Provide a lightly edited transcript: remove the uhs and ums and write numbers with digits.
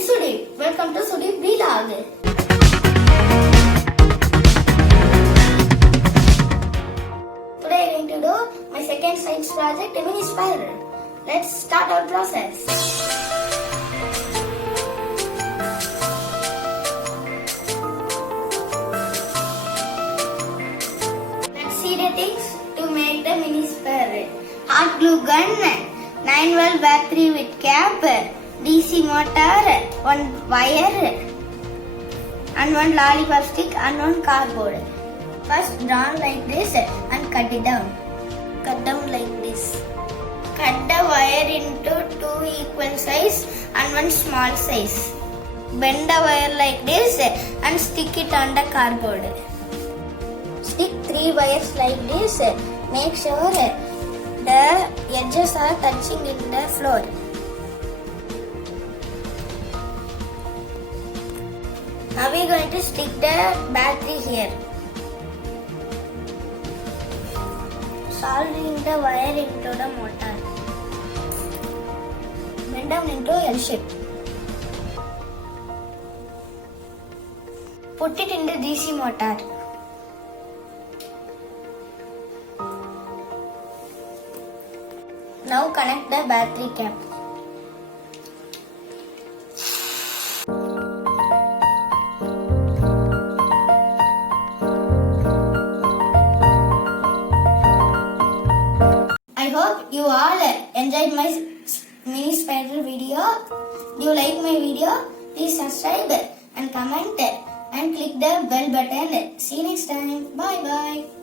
is Sudhi. Welcome to Sudhi Vlog. Today I am going to do my second science project, a mini spiral. Let's start our process. Let's see the things to make the mini spiral. Hot glue gun, 9-volt battery with cap, DC motor, one wire, and one lollipop stick and one cardboard. First draw like this and cut it down. Cut down like this. Cut the wire into 2 equal size and one small size. Bend the wire like this and stick it on the cardboard. Stick 3 wires like this. Make sure the edges are touching in the floor. Now we are going to stick the battery here. Soldering the wire into the motor. Bend down into L shape. Put it in the DC motor. Now connect the battery cap. I hope you all enjoyed my mini spiral video. Do you like my video? Please subscribe and comment and click the bell button. See you next time. Bye bye.